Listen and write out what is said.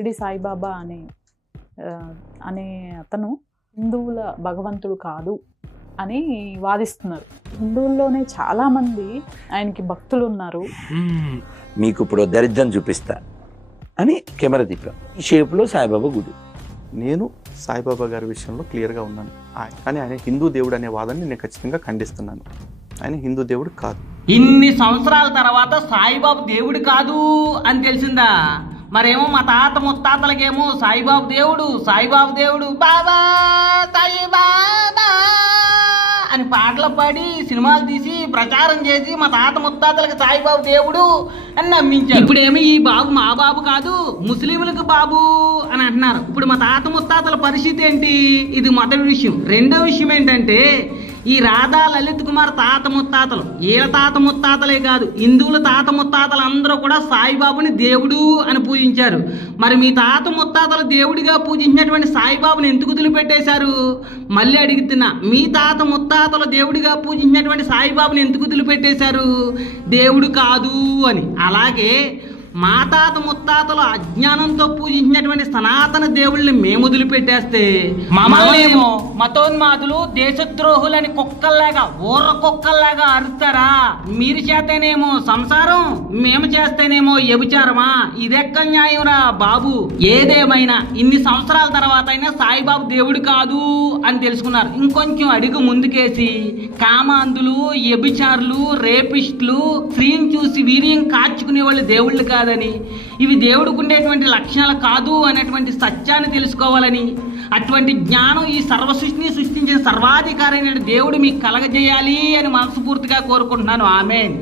షిరిడి సాయిబాబా అనే అతను హిందువుల భగవంతుడు కాదు అని వాదిస్తున్నారు. హిందువుల్లోనే చాలామంది ఆయనకి భక్తులు ఉన్నారు. మీకు ఇప్పుడు దరిద్రం చూపిస్తా అని కెమెరా తిప్పాం. ఈ షేప్లో సాయిబాబా గుడి. నేను సాయిబాబా గారి విషయంలో క్లియర్గా ఉన్నాను. కానీ ఆయన హిందూ దేవుడు అనే వాదాన్ని నేను ఖచ్చితంగా ఖండిస్తున్నాను. ఆయన హిందూ దేవుడు కాదు. ఇన్ని సంవత్సరాల తర్వాత సాయిబాబు దేవుడు కాదు అని తెలిసిందా? మరేమో మా తాత ముత్తాతలకేమో సాయిబాబు దేవుడు బాబా సాయిబాబా అని పాటలు పాడి సినిమాలు తీసి ప్రచారం చేసి మా తాత ముత్తాతలకు సాయిబాబు దేవుడు అని నమ్మించారు. ఇప్పుడేమో ఈ బాబు మా బాబు కాదు, ముస్లింలకు బాబు అని అంటున్నారు. ఇప్పుడు మా తాత ముత్తాతల పరిస్థితి ఏంటి? ఇది మొదటి విషయం. రెండో విషయం ఏంటంటే, ఈ రాధా లలిత్ కుమార్ తాత ముత్తాతలు, వీళ్ళ తాత ముత్తాతలే కాదు, హిందువుల తాత ముత్తాతలు అందరూ కూడా సాయిబాబుని దేవుడు అని పూజించారు. మరి మీ తాత ముత్తాతలు దేవుడిగా పూజించినటువంటి సాయిబాబుని ఎందుకు వదిలిపెట్టేశారు? మళ్ళీ అడుగుతున్నా, మీ తాత ముత్తాతలు దేవుడిగా పూజించినటువంటి సాయిబాబుని ఎందుకు వదిలిపెట్టేశారు? దేవుడు కాదు అని. అలాగే మా తాత ముత్తాతలు అజ్ఞానంతో పూజించినటువంటి సనాతన దేవుళ్ళని మేము వదిలిపెట్టేస్తే మమ్మల్నేమో మతోన్మాదులు, దేశద్రోహులని కుక్కల్లాగా ఊర్ర కుక్కల్లాగా అరుస్తారా? మీరు చేస్తేనేమో సంసారం, మేము చేస్తేనేమో వ్యభిచారమా? ఇదెక్క న్యాయంరా బాబు? ఏదేమైనా ఇన్ని సంవత్సరాల తర్వాత అయినా సాయిబాబు దేవుడు కాదు అని తెలుసుకున్నారు. ఇంకొంచెం అడుగు ముందుకేసి కామాంధులు, వ్యభిచారులు, రేపిస్టులు, స్త్రీని చూసి వీర్యం కాచుకునే వాళ్ళు దేవుళ్ళు కాదని, ఇవి దేవుడికి ఉండేటువంటి లక్షణాలు కాదు అనేటువంటి సత్యాన్ని తెలుసుకోవాలని, అటువంటి జ్ఞానం ఈ సర్వసృష్టిని సృష్టించిన సర్వాధికారైన దేవుడు మీకు కలగజేయాలి అని మనస్ఫూర్తిగా కోరుకుంటున్నాను. ఆమేన్.